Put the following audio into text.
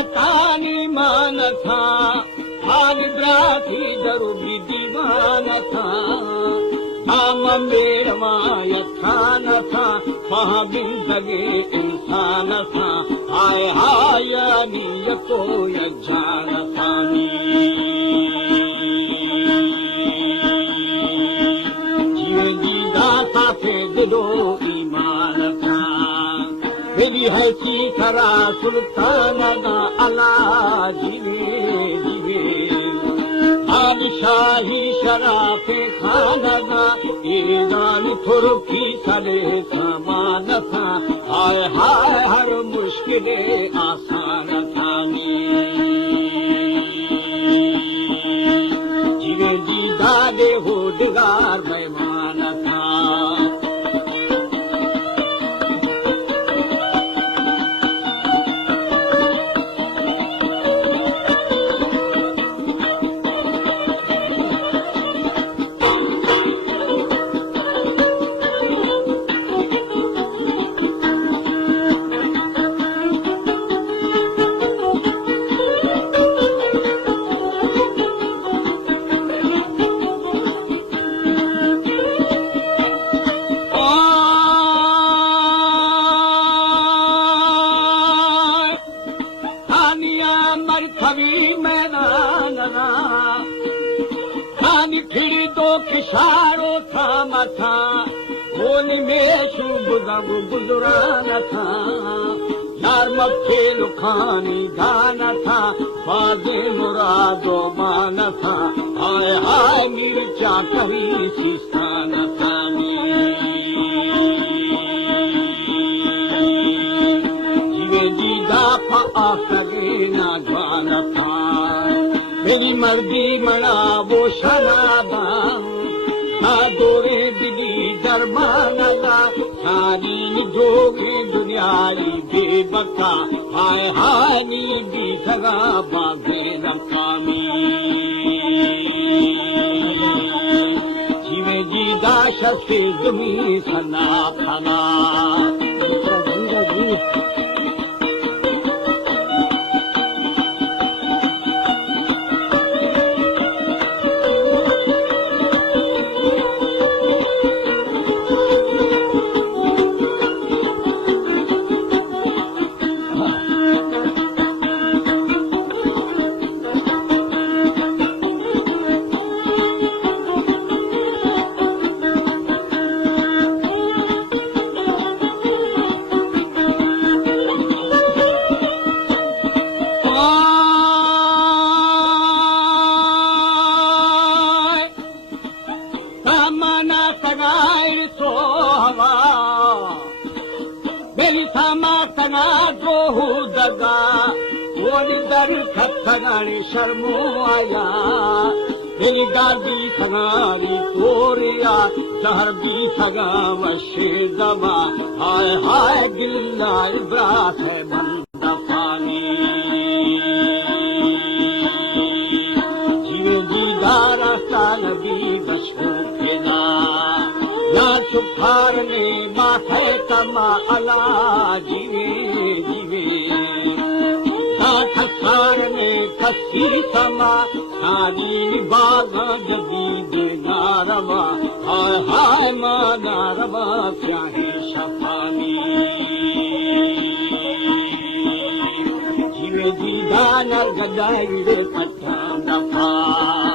कतानी मान था हाल ब्राथी दरुबी दीवान था धाम मेर माया थान था वहाँ बिंदगे इंसान था हाय हाय नीयतो यजान थानी जीवे जीदा था फेदो ईमान था मेरी है की करा सुल्तान दा अला जीवे जीवे बादशाही शराफे खाना दा ईरान थुरकी सले सामान था हाय हाय हर मुश्किले आसान थानी जीवे जी दादे होडगार मेहमान था किशारो था मथा होली में शुभ गुजरान था यार मक्खे लुखानी गाना था बाजे मुरादो मान था हाय हाय मिर्चा कभी सिस्तान था जीवे जीदा आखरे ना जवान था मेरी मर्दी मना वो शराबा दोरे दिली दरबान दा सारी जोगे दुनियारी बेबका हाय हाय नी भी सगा बागे रकामी जीवे जी दाश से जमी सना खाना शर्मो आया मेरी दादी सगारी तोरिया शहर भी सगा वशे दवा हाय हाय गिल्ला इब्रात है बंदा पानी जीवे जीदारा सालबी बशो खेला या सुखार ने माथे तमा अला जीवे जीवे सारने कसी समा सारी बागा जदी नारवा हाय हाय नारवा क्या है शफानी जीवे जी दानर गदाई पट्टा दफा